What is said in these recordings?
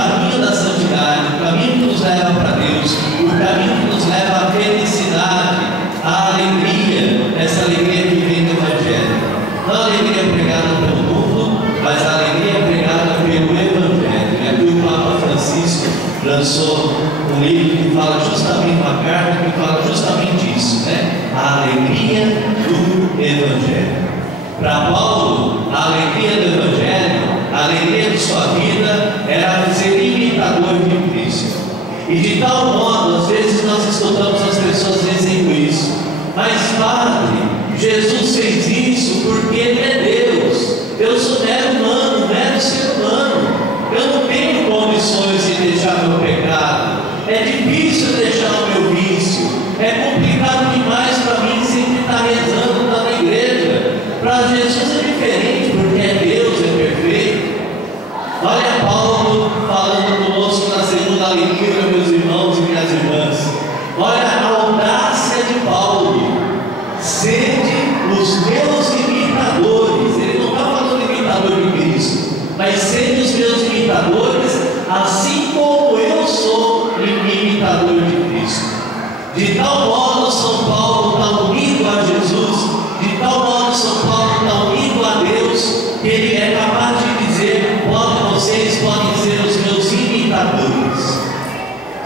caminho da santidade, o caminho que nos leva para Deus, o caminho que nos leva à felicidade, à alegria, essa alegria que vem do Evangelho. Não a alegria pregada pelo mundo, mas a alegria pregada pelo Evangelho. E aqui o Papa Francisco lançou um livro que fala justamente, uma carta que fala justamente isso, né? A alegria do Evangelho. Para Paulo, a alegria do Evangelho, a alegria de sua vida era ser imitador de Cristo. E de tal modo, às vezes nós escutamos as pessoas dizendo isso: mas Padre, Jesus fez isso porque Ele é Deus. Eu sou mero humano, mero ser humano. Eu não tenho condições de deixar meu pecado. É difícil deixar o meu vício. É complicado demais para mim sempre estar rezando na igreja. Para Jesus é diferente, porque é Deus, é perfeito. Olha Paulo falando conosco na segunda leitura, meus irmãos e minhas irmãs. Olha a audácia de Paulo: sede os meus imitadores. Ele não está falando imitador de Cristo, mas sede os meus imitadores, assim como eu sou imitador de Cristo. De tal modo São Paulo está unido a Jesus, de tal modo São Paulo está unido a Deus, que ele é capaz de dizer: vocês podem ser os meus imitadores.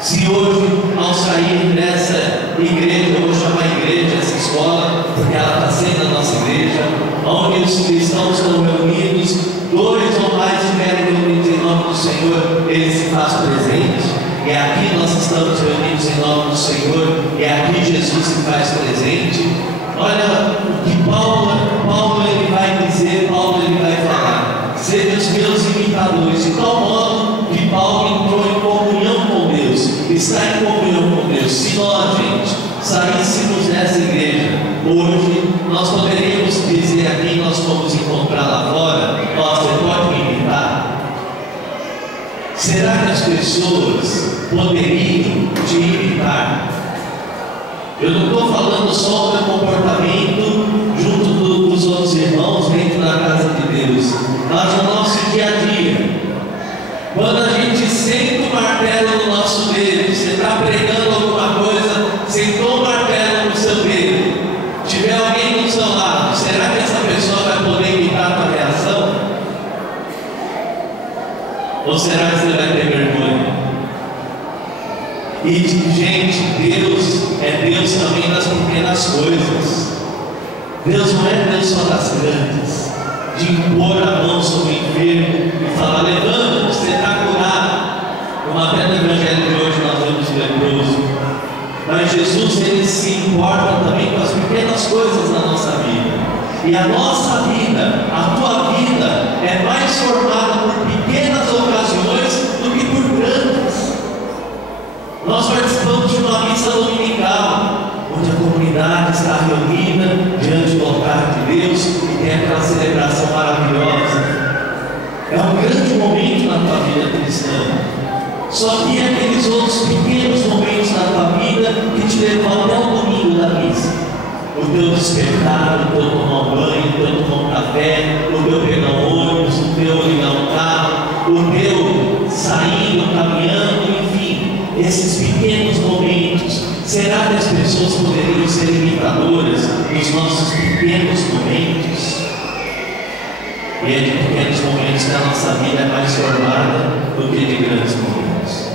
Se hoje, ao sair dessa igreja, eu vou chamar igreja, essa escola, porque ela está sendo a nossa igreja, onde os cristãos estão reunidos, 2 ou mais estiverem reunidos em nome do Senhor, Ele se faz presente. É aqui nós estamos reunidos em nome do Senhor, é aqui Jesus se faz presente. Olha o que Paulo ele vai dizer, Paulo ele vai falar: sejam os meus imitadores. De tal modo que Paulo entrou em comunhão com Deus, está em comunhão com Deus. Se nós, gente, saíssemos dessa igreja hoje, nós poderíamos dizer aqui, nós fomos encontrar lá fora: ó, você pode me imitar? Será que as pessoas poderiam te imitar? Eu não estou falando só do meu comportamento junto dos outros irmãos dentro da casa de Deus, mas no nosso dia a dia. Quando a gente senta o martelo no nosso dedo, você está pregando alguma coisa, sentou o martelo no seu dedo, tiver alguém do seu lado, será que essa pessoa vai poder imitar a tua reação? Ou será que você vai ter vergonha? E gente, Deus é Deus também das pequenas coisas. Deus não é Deus só das grandes, de impor a mão sobre o enfermo e falar: levanta, você está curado. Como até no Evangelho de hoje nós vemos o leproso. Mas Jesus, ele se importa também com as pequenas coisas da nossa vida. E a nossa vida, a tua vida, é mais formada por pequenas ocasiões do que por grandes. Nós participamos de uma missa dominical, onde a comunidade está reunida diante do altar de Deus e tem aquela celebração maravilhosa. É um grande momento na tua vida cristã. Só que aqueles outros pequenos momentos na tua vida que te levam até o domingo da missa: o teu despertar, o teu tomar um banho, o teu tomar um café, o teu pegar um ônibus, o teu ligar um carro, o teu saindo, caminhando, enfim. Esses pequenos momentos, será que as pessoas poderiam ser imitadoras dos nossos pequenos momentos? E é de pequenos momentos que a nossa vida é mais formada do que de grandes momentos.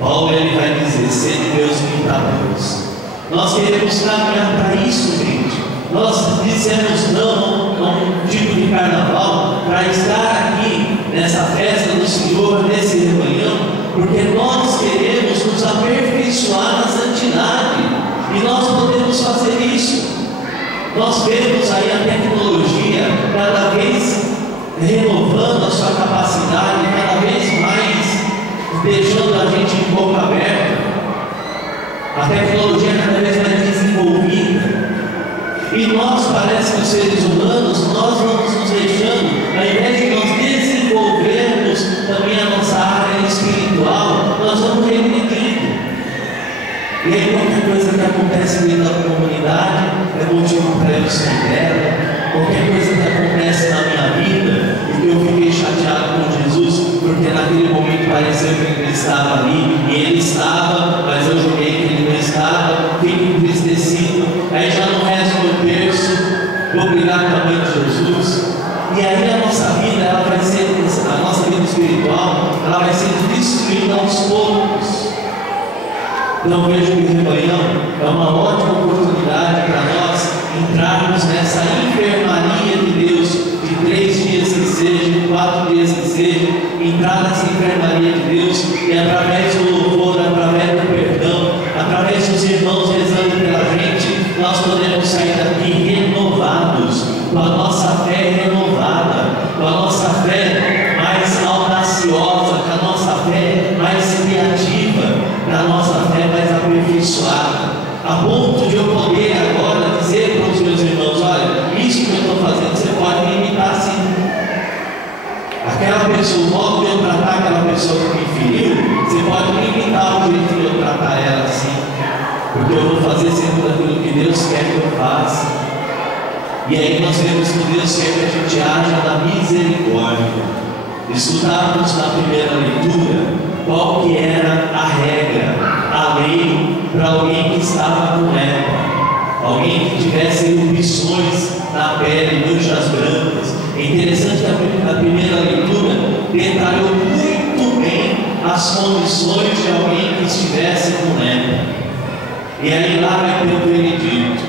Paulo ele vai dizer: sede meus imitadores. Nós queremos caminhar para isso, gente. Nós dissemos não a um tipo de carnaval para estar aqui nessa festa do Senhor, nesse rebanhão, porque nós queremos nos aperfeiçoar na santidade, e nós podemos fazer isso. Nós vemos aí a tecnologia cada vez renovando a sua capacidade, cada vez mais deixando a gente de boca aberta. A tecnologia cada vez mais desenvolvida, e nós, parece que os seres humanos, nós vamos nos deixando, ao invés de nós desenvolvermos também a nossa área espiritual, nós vamos regredindo. E aí qualquer coisa que acontece dentro da comunidade é motivo para eu sair dela. Qualquer coisa que acontece na minha vida e que eu fiquei chateado com Jesus, porque naquele momento pareceu que ele estava ali, e ele estava, mas eu joguei que ele não estava, fico entristecido, aí já não rezo meu terço, vou brigar com a mãe de Jesus, e aí a nossa vida, ela vai ser, a nossa vida espiritual, ela vai sendo destruída aos poucos. Então vejo que o rebanhão é uma ótima oportunidade para nós entrarmos nessa enfermaria de Deus, de 3 dias que seja, 4 dias que seja, entrar nessa enfermaria de Deus, e através do louvor, através do perdão, através dos irmãos rezando pela gente, nós podemos sair daqui renovados, com a nossa fé renovada, com a nossa fé mais audaciosa, com a nossa fé mais criativa, com a nossa fé mais aperfeiçoada, a ponto de eu poder agora dizer para os meus irmãos: olha, isso que eu estou fazendo, você pode me imitar sim. Aquela pessoa, o modo de eu tratar aquela pessoa que me feriu, você pode me imitar o jeito de eu tratar ela assim, porque eu vou fazer segundo aquilo que Deus quer que eu faça. E aí nós vemos que Deus quer que a gente haja na misericórdia. Estudávamos na primeira leitura qual que era a regra, a lei para alguém que estava com lepra, alguém que tivesse erupções na pele, manchas brancas. É interessante que a primeira leitura detalhou muito bem as condições de alguém que estivesse com lepra. E aí lá vai ter o veredito: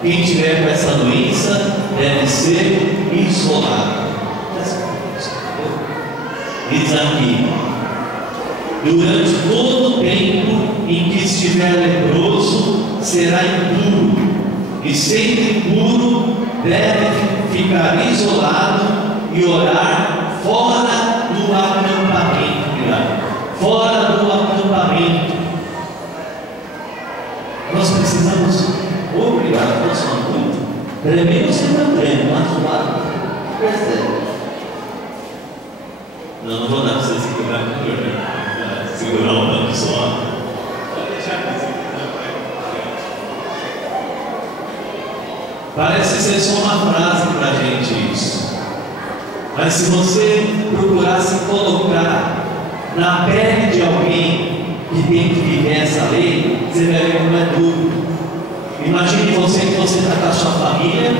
quem tiver com essa doença deve ser isolado. Diz aqui: durante todo o tempo em que estiver leproso, será impuro, e sendo impuro, deve ficar isolado e orar fora do acampamento. Fora do acampamento. Nós precisamos, obrigado, nós somos muito. Tremendo você não treme, mas do lado, percebe. Não vou dar para você segurar aqui, segurar um tanto só. Pode deixar aqui. Parece ser só uma frase para a gente isso. Mas se você procurar se colocar na pele de alguém que tem que viver essa lei, você vai ver como é duro. Imagine você que você está com a sua família,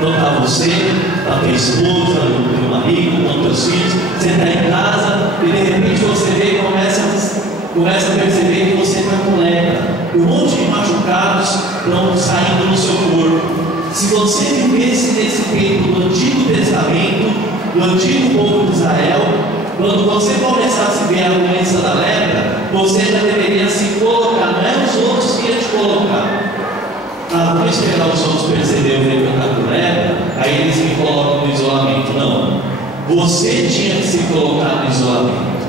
não está você, está tua esposa, teu marido, com teus filhos, você está em casa e de repente você vê e começa a perceber que você está com lepra. Um monte de machucados estão saindo do seu corpo. Se você vivesse nesse tempo do Antigo Testamento, do antigo povo de Israel, quando você começasse a ver a doença da lepra, você já deveria se colocar, não é os outros que iam te colocar. Vou esperar os outros perceberem que eu estou com lepra, aí eles me colocam no isolamento. Não, você tinha que se colocar no isolamento.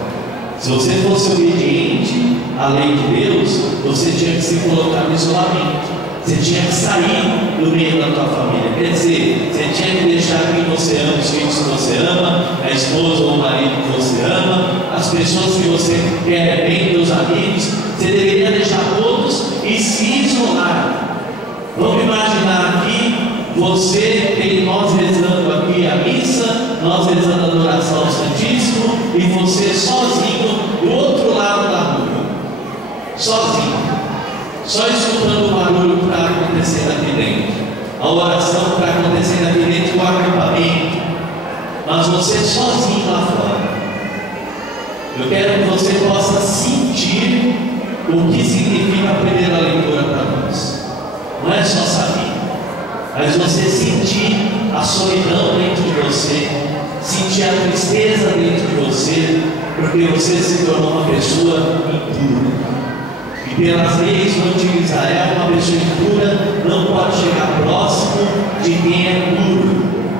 Se você fosse obediente à lei de Deus, você tinha que se colocar no isolamento. Você tinha que sair do meio da tua família. Quer dizer, você tinha que deixar quem você ama, os filhos que você ama, a esposa ou o marido que você ama, as pessoas que você quer bem, teus amigos. Você deveria deixar todos e se isolar. Vamos imaginar aqui, você tem nós rezando aqui a missa, nós rezando a adoração ao Santíssimo, e você sozinho do outro lado da rua, sozinho, só escutando o barulho que está acontecendo aqui dentro, a oração que está acontecendo aqui dentro do acampamento, mas você sozinho lá fora. Eu quero que você possa sentir o que significa a primeira leitura para nós. Não é só saber, mas você sentir a solidão dentro de você, sentir a tristeza dentro de você, porque você se tornou uma pessoa impura. E pelas leis do antigo Israel, uma pessoa impura não pode chegar próximo de quem é puro,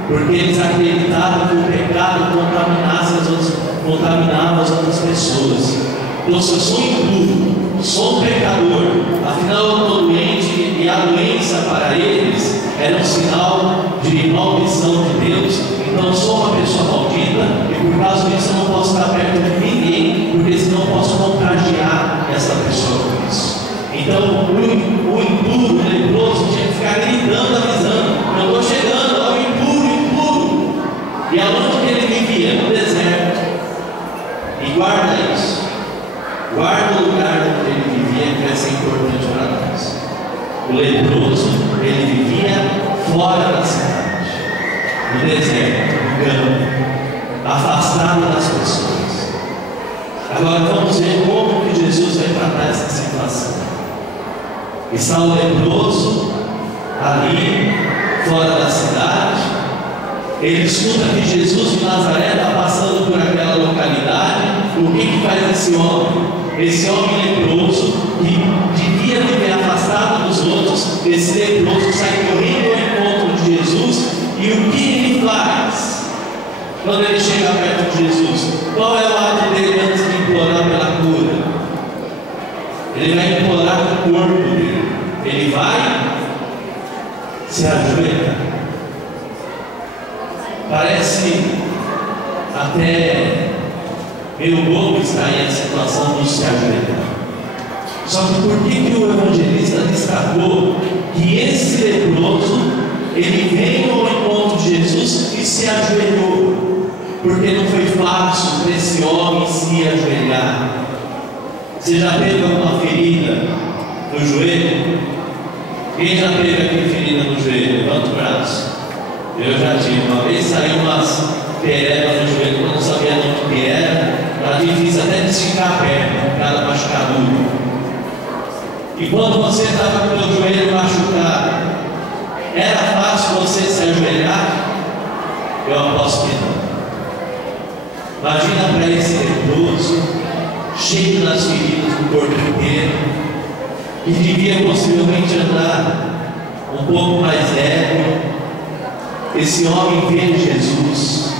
porque eles acreditavam que o pecado contaminava as outras pessoas. Então, se eu sou impuro, sou um pecador, afinal eu estou doente, e a doença para eles era um sinal de maldição de Deus. Então eu sou uma pessoa maldita, e por causa disso eu não posso estar perto de ninguém, porque senão eu posso contagiar essa pessoa com isso. Então o impuro, o leproso, tinha que ficar gritando, avisando: eu estou chegando, ó, o impuro. E aonde que ele vivia? No deserto. E guarda aí, isso. Guarda o lugar onde ele vivia, que vai ser importante para nós. O leproso, ele vivia fora da cidade, no deserto, no campo, afastado das pessoas. Agora vamos ver como que Jesus vai tratar essa situação. Está o leproso ali, fora da cidade. Ele escuta que Jesus de Nazaré está passando por aquela localidade. O que faz esse homem? Esse homem leproso, que devia viver afastado dos outros, esse leproso sai correndo ao encontro de Jesus. E o que ele faz quando ele chega perto de Jesus? Qual é o ato dele antes de implorar pela cura? Ele vai implorar o corpo dele. Ele vai se ajoelhar. Parece até meio bobo estar aí a situação de se ajoelhar. Só que por que o evangelista destacou que esse leproso, ele veio ao encontro de Jesus e se ajoelhou? Porque não foi fácil para esse homem se ajoelhar. Você já teve alguma ferida no joelho? Quem já teve aqui ferida no joelho? Levanta o braço. Eu já tive. Uma vez saiu umas perebas no joelho, eu não sabia onde que era. Era difícil até de esticar a perna, cada machucadura. E quando você estava com o teu joelho machucado, era fácil você se ajoelhar? Eu aposto que não. Imagina para esse leproso, cheio das feridas do corpo inteiro, que devia possivelmente andar um pouco mais leve. Esse homem vê Jesus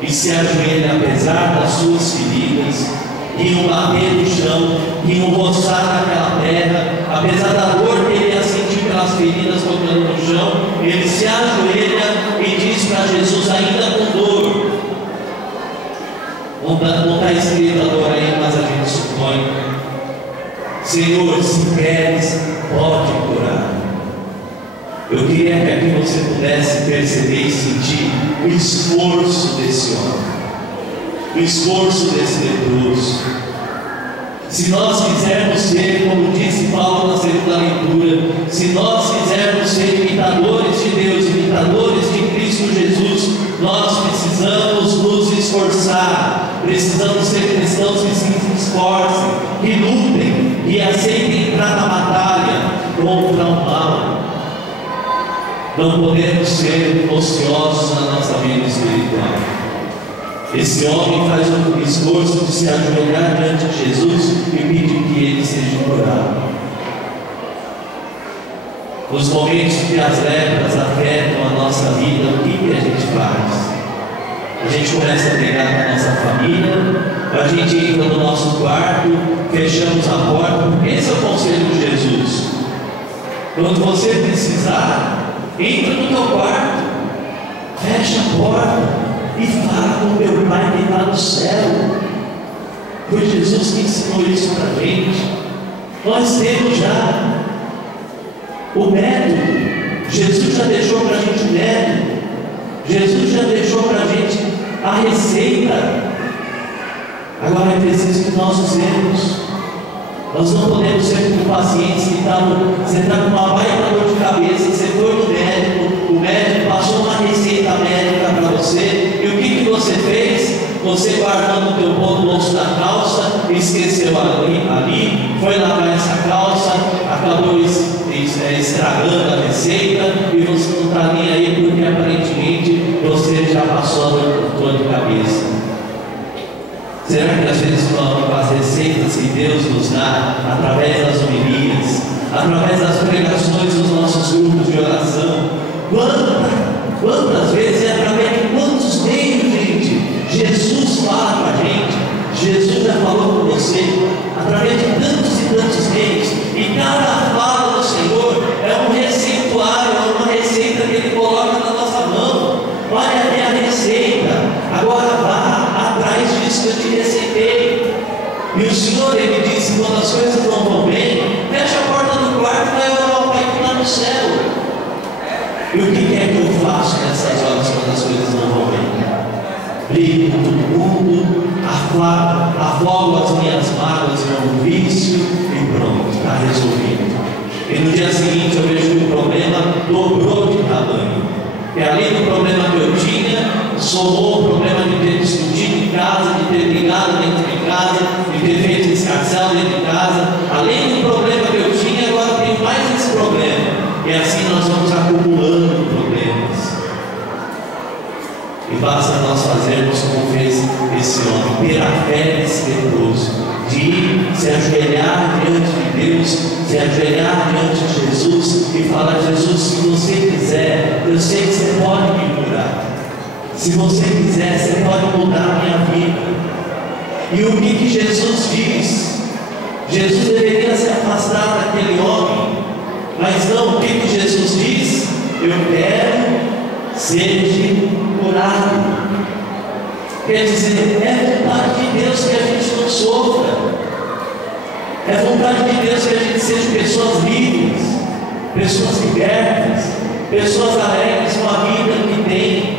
e se ajoelha apesar das suas feridas, iam bater no chão, iam roçar naquela terra, apesar da dor que ele ia sentir pelas feridas tocando no chão. Ele se ajoelha e diz para Jesus, ainda com dor. Não está escrito a dor aí, mas a gente supõe: Senhor, se queres, pode curar. Eu queria que aqui você pudesse perceber e sentir o esforço desse homem, o esforço desse leproso. Se nós quisermos ser, como disse Paulo na segunda leitura, se nós quisermos ser imitadores de Deus, imitadores de Cristo Jesus, nós precisamos nos esforçar, precisamos ser cristãos que se esforcem, que lutem e aceitem entrar na batalha contra o mal. Não podemos ser ociosos na nossa vida espiritual. Esse homem faz um esforço de se ajoelhar diante de Jesus e pedir que ele seja curado. Nos momentos que as lepras afetam a nossa vida, o que a gente faz? A gente começa a brigar com a nossa família, a gente entra no nosso quarto, fechamos a porta, porque esse é o conselho de Jesus. Quando você precisar, entra no teu quarto, fecha a porta e fala com o teu Pai que está no céu. Foi Jesus que ensinou isso para a gente. Nós temos já o método. Jesus já deixou para a gente o método. Jesus já deixou para a gente a receita. Agora é preciso que nós usemos. Nós não podemos ser como pacientes que você está com uma baita dor de cabeça, você foi no médico, o médico passou uma receita médica para você, e o que você fez? Você guardou no teu bolso da calça, esqueceu ali, foi lavar essa calça, acabou estragando a receita, e você não está nem aí porque aparentemente você já passou a dor de cabeça. Será que às vezes com as receitas que Deus nos dá, através das homilias, através das pregações dos nossos grupos de oração, quantas vezes é através de quantos meios, gente, Jesus fala com a gente? Jesus já falou com você, através de tantos e tantos meios, e cada fala do Senhor é um receituário, é uma receita que Ele coloca na nossa mão. Olha aqui a receita, agora vá atrás disso que eu te receitei. E o Senhor, Ele disse, quando as coisas não vão bem, fecha a porta do quarto e vai orar ao Pai que está no céu. E o que é que eu faço nessas horas quando as coisas não vão bem? brigo com todo mundo, afogo as minhas mágoas com o vício e pronto, está resolvido. E no dia seguinte eu vejo que o problema dobrou de tamanho. E além do problema que eu tinha, somou o problema de ter discutido em casa, de ter brigado dentro de casa, de ter feito escarcel dentro de casa. Além do problema que eu tinha, agora tem mais esse problema. E assim nós vamos acumulando problemas. E basta nós fazermos como fez esse homem, ter a fé desse leproso, de se ajoelhar diante de Deus, se ajoelhar diante de Jesus e falar: Jesus, se você quiser, eu sei que você pode me curar. Se você quiser, você pode mudar a minha vida. E o que Jesus diz? Jesus deveria se afastar daquele homem, mas não, o que Jesus diz? Eu quero seja curado. Quer dizer, é vontade de Deus que a gente não sofra, é vontade de Deus que a gente seja pessoas livres, pessoas libertas, pessoas alegres com a vida que tem,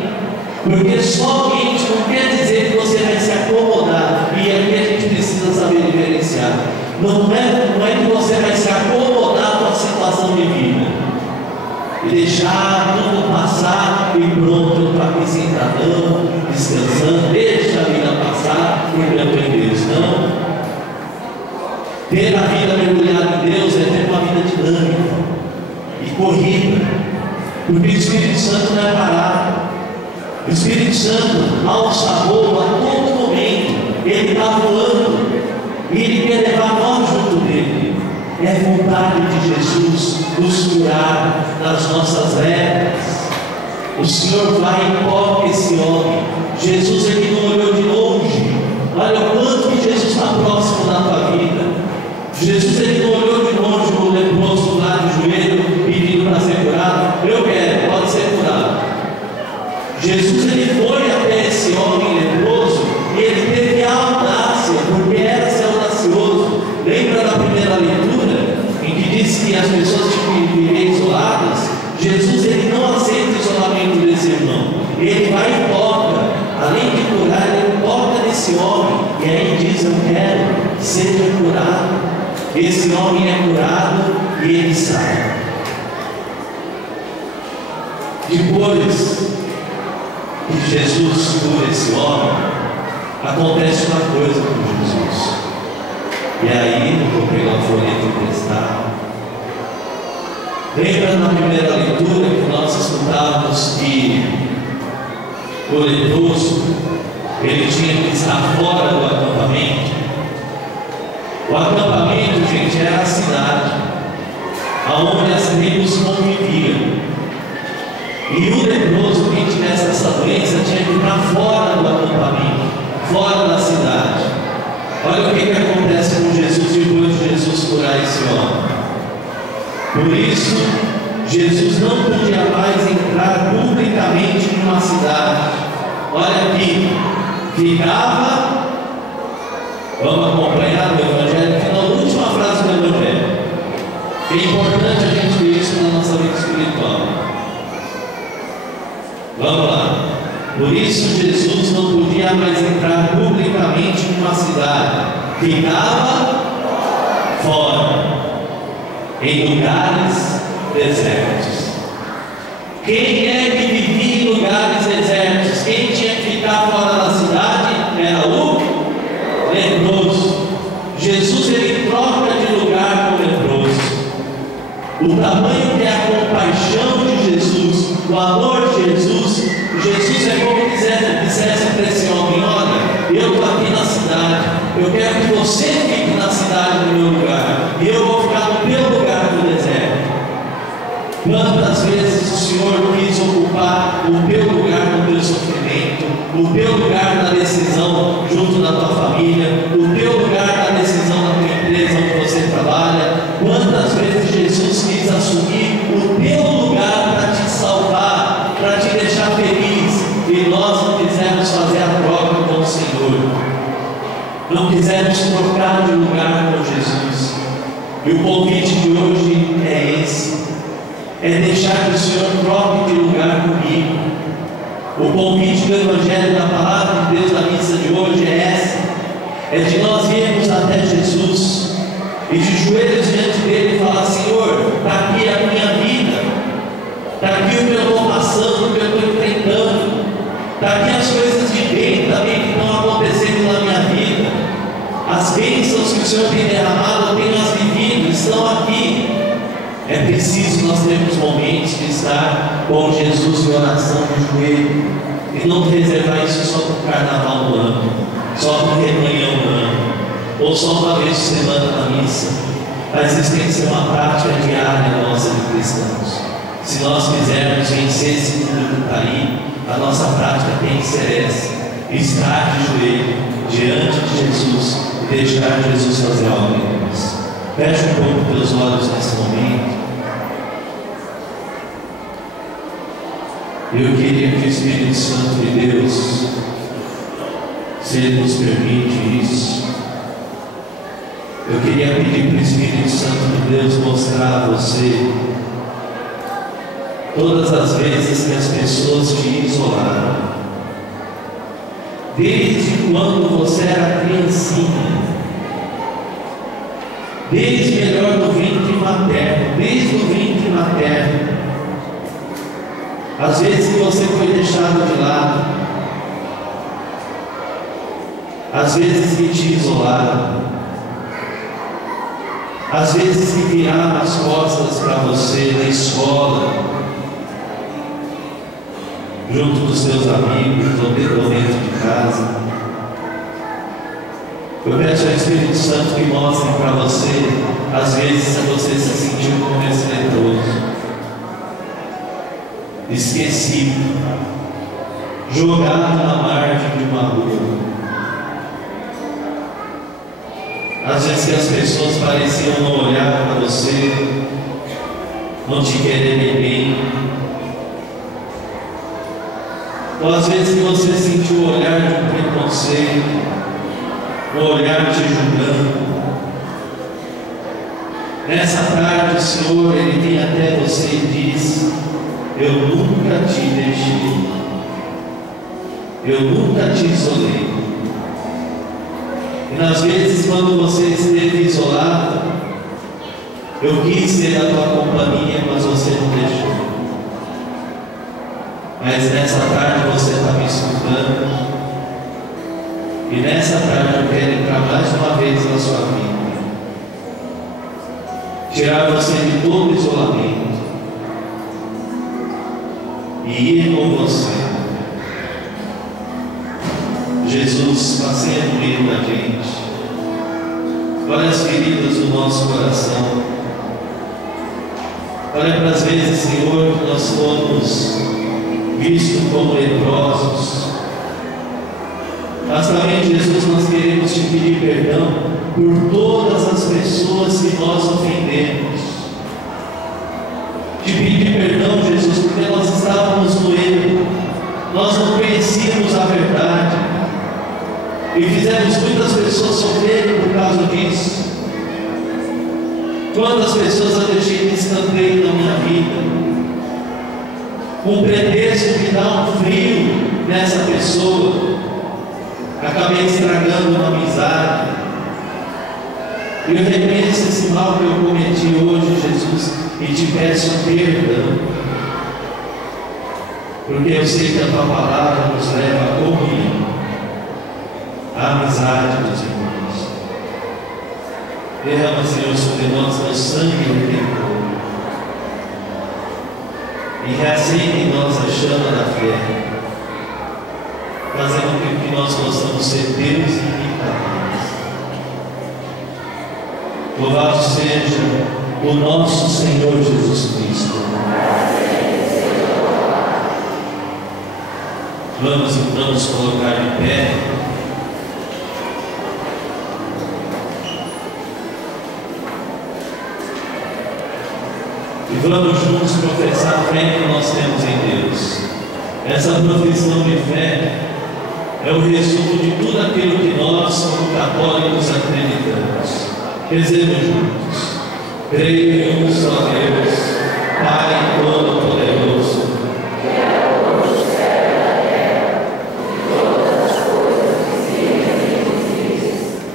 porque somente não quer dizer que você vai se acomodar, e aqui a gente precisa saber diferenciar. Não é que você vai se acomodar com a situação de vida e deixar tudo passar e pronto, eu estou aqui sentadão, descansando, deixa a vida passar, porque eu estou em Deus. Não. Ter a vida mergulhada em Deus é ter uma vida dinâmica e corrida, porque o Espírito Santo não é parado. O Espírito Santo, ao sabor, a todo momento, ele está voando e ele quer levar nós junto dele. É vontade de Jesus nos curar das nossas épocas. O Senhor vai e toca esse homem. Jesus, ele não olhou de longe. Olha o quanto que Jesus está próximo da tua vida. Jesus, ele não olhou de longe o leproso lá de joelho pedindo para ser curado. Eu quero, pode ser curado. Jesus, ele foi até esse homem leproso e ele teve a audácia, porque era ser audacioso. Lembra da primeira leitura, em que diz que as pessoas tinham que viver isoladas? Jesus, ele não aceita o isolamento desse irmão. Ele vai e toca, além de curar, ele toca nesse homem, e aí diz: eu quero que seja curado. Esse homem é curado e ele sai. Depois que Jesus cura esse homem, acontece uma coisa com Jesus. E aí, eu vou pegar o folheto emprestado. Lembra na primeira leitura que nós escutávamos que o leproso, ele tinha que estar fora do acampamento? O acampamento, gente, era a cidade onde as tribos conviviam. E o leproso, quem tivesse essa doença, tinha que ficar fora do acampamento, fora da cidade. Olha o que acontece com Jesus depois de Jesus curar esse homem. Por isso, Jesus não podia mais entrar publicamente numa cidade. Olha aqui, ficava, vamos acompanhar o Evangelho, que na última frase do Evangelho. É importante a gente ver isso na nossa vida espiritual. Vamos lá. Por isso Jesus não podia mais entrar publicamente numa cidade, ficava fora, em lugares desertos. Quem é que vivia em lugares desertos? Quem tinha que ficar fora da cidade era o leproso. Jesus, ele troca de lugar com o leproso. O tamanho que é a compaixão de Jesus, o amor de Jesus. Jesus é como dissesse para esse homem: olha, eu estou aqui na cidade, eu quero que você fique na cidade no meu lugar, e eu vou ficar no meu lugar no deserto. Quantas vezes o Senhor quis ocupar o teu lugar no teu sofrimento, o teu lugar na decisão junto da tua família, o teu lugar na decisão da tua empresa onde você trabalha? Quantas vezes Jesus quis assumir o teu lugar para te salvar, para te deixar feliz, e nós não quisemos fazer a troca com o Senhor, não quisemos trocar de lugar com Jesus. E o convite de hoje é esse: é deixar que o Senhor troque de lugar comigo. O convite do Evangelho da Palavra de é de nós irmos até Jesus e de joelhos diante dele falar: Senhor, está aqui a minha vida, está aqui o que eu estou passando, o que eu estou enfrentando, está aqui as coisas de bem também que estão acontecendo na minha vida, as bênçãos que o Senhor tem derramado, eu tenho as vivido, estão aqui. É preciso nós termos momentos de estar com Jesus em oração de joelho, e não reservar isso só para o carnaval do ano, só para o rebanhão do ano, ou só uma vez por semana na missa. Mas isso tem que ser uma prática diária nossa de cristãos. Se nós quisermos vencer esse mundo que está aí, a nossa prática tem que ser essa: estar de joelho diante de Jesus e deixar Jesus fazer a obra em nós. Feche um pouco teus olhos nesse momento. Eu queria que o Espírito Santo de Deus, se Ele nos permite isso, eu queria pedir para o Espírito Santo de Deus mostrar a você todas as vezes que as pessoas te isolaram, desde quando você era criancinha, desde melhor do ventre materno, desde o ventre materno. Às vezes que você foi deixado de lado, às vezes que te isolaram, às vezes que viraram as costas para você na escola, junto dos seus amigos, ou dentro de casa. Eu peço ao Espírito Santo que mostre para você, às vezes, se você se sentiu como esse leproso, esquecido, jogado na margem de uma rua. Às vezes que as pessoas pareciam não olhar para você, não te quererem bem. Ou às vezes que você sentiu o olhar de um preconceito, o olhar te julgando. Nessa tarde o Senhor, Ele vem até você e diz: eu nunca te deixei, eu nunca te isolei. E nas vezes quando você esteve isolado, eu quis ter a tua companhia, mas você não deixou. Mas nessa tarde você está me escutando, e nessa tarde eu quero entrar mais uma vez na sua vida, tirar você de todo isolamento e ir com você. Jesus, passeia no meio da gente, olha as feridas do nosso coração, olha para as vezes, Senhor, que nós fomos vistos como leprosos. Mas também, Jesus, nós queremos te pedir perdão por todas as pessoas que nós ofendemos. Te pedir perdão, Jesus, porque nós estávamos no erro, nós não conhecíamos a verdade e fizemos muitas pessoas sofrerem por causa disso. Quantas pessoas eu deixei de escanteio na minha vida, com pretexto de dar um frio nessa pessoa, acabei estragando uma amizade. E eu reconheço esse mal que eu cometi hoje, Jesus, e te peço perdão, porque eu sei que a tua palavra nos leva a comunhão, a amizade dos irmãos. Derrama, Senhor, sobre nós teu sangue redentor e reacende em nós a chama da fé, fazendo com que nós possamos ser teus imitadores. Louvado seja o nosso Senhor Jesus Cristo. Vamos então nos colocar de pé. E vamos juntos professar a fé que nós temos em Deus. Essa profissão de fé é o resumo de tudo aquilo que nós, como católicos, acreditamos. Rezemos juntos. Creio em um só Deus, Pai Todo-Poderoso, Criador do céu e da terra, de todas as coisas visíveis e invisíveis.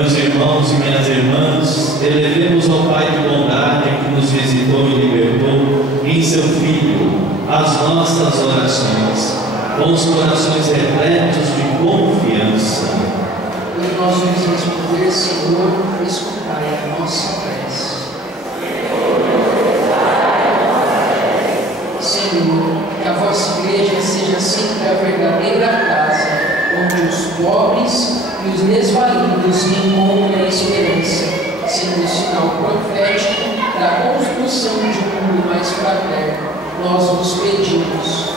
Meus irmãos e minhas irmãs, elevemos ao Pai de bondade que nos visitou e libertou em seu Filho as nossas orações, com os corações repletos de confiança. E nós vamos responder, Senhor, escutai a nossa prece. Senhor, que a vossa igreja seja sempre a verdadeira casa, onde os pobres e os desvalidos encontram a esperança, sendo o sinal profético da construção de um mundo mais fraterno. Nós vos pedimos.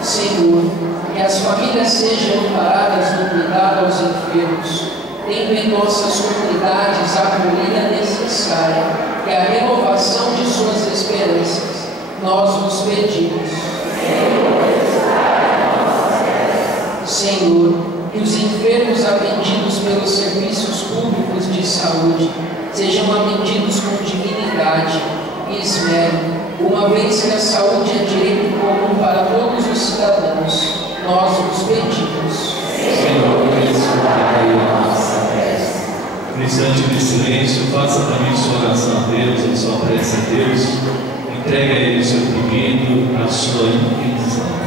Senhor, que as famílias sejam amparadas no cuidado aos enfermos, tendo em nossas comunidades a acolhida necessária e a renovação de suas esperanças. Nós vos pedimos. Senhor, que os enfermos atendidos pelos serviços públicos de saúde sejam atendidos com dignidade e esmero, uma vez que a saúde é direito comum para todos os cidadãos. Nós vos pedimos. Senhor, escutai a nossa prece. No instante de silêncio, faça também sua oração a Deus, a sua prece a Deus. Entregue a Ele o seu pedido, a sua intenção.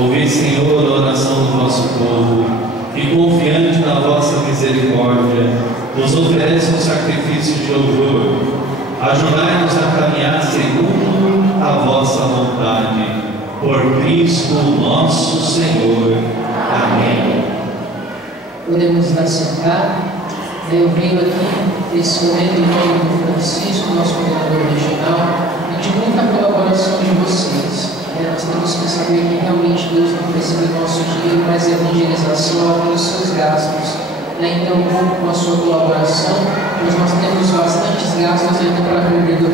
Ouvi, Senhor, a oração do vosso povo, e confiante na vossa misericórdia, nos oferece um sacrifício de louvor. Ajudai-nos a caminhar segundo a vossa vontade. Por Cristo nosso Senhor. Amém. Podemos nos assentar. Eu venho aqui, nesse momento, em nome do Francisco, nosso coordenador regional, e de muita colaboração de vocês. Nós temos que saber que realmente Deus não precisa do nosso dinheiro, mas a evangelização é pelos seus gastos. Então, com a sua colaboração, pois nós temos bastantes gastos ainda para a do